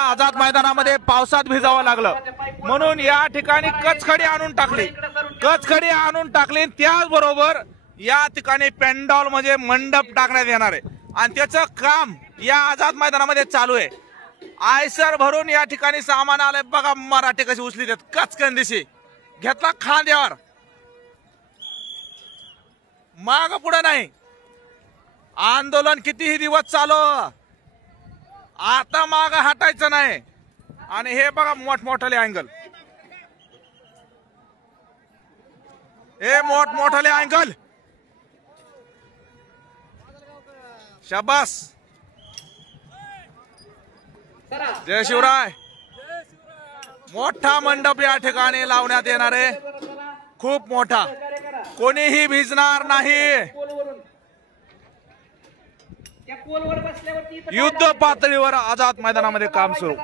आझाद मैदानामध्ये पावसात भिजावं लागलं म्हणून या ठिकाणी कचखडी आणून टाकली त्याचबरोबर या ठिकाणी पेंडॉल म्हणजे मंडप टाकण्यात येणार आहे आणि त्याचं काम या आझाद मैदानामध्ये चालू आहे। आयसर भरून या ठिकाणी सामान आलंय बघा। मराठी कशी उचली देत कचकन दिशी घेतला खांद्यावर माग पुढे नाही। आंदोलन कितीही दिवस चालू आता माग हटायचं नाही। आणि हे बघा मोठमोठाले अँगल शाबास जय शिवराय। मोठा मंडप या ठिकाणी लावण्यात येणार आहे खूप मोठा कोणीही भिजणार नाही। युद्ध पातळीवर आझाद मैदानामध्ये काम सुरू।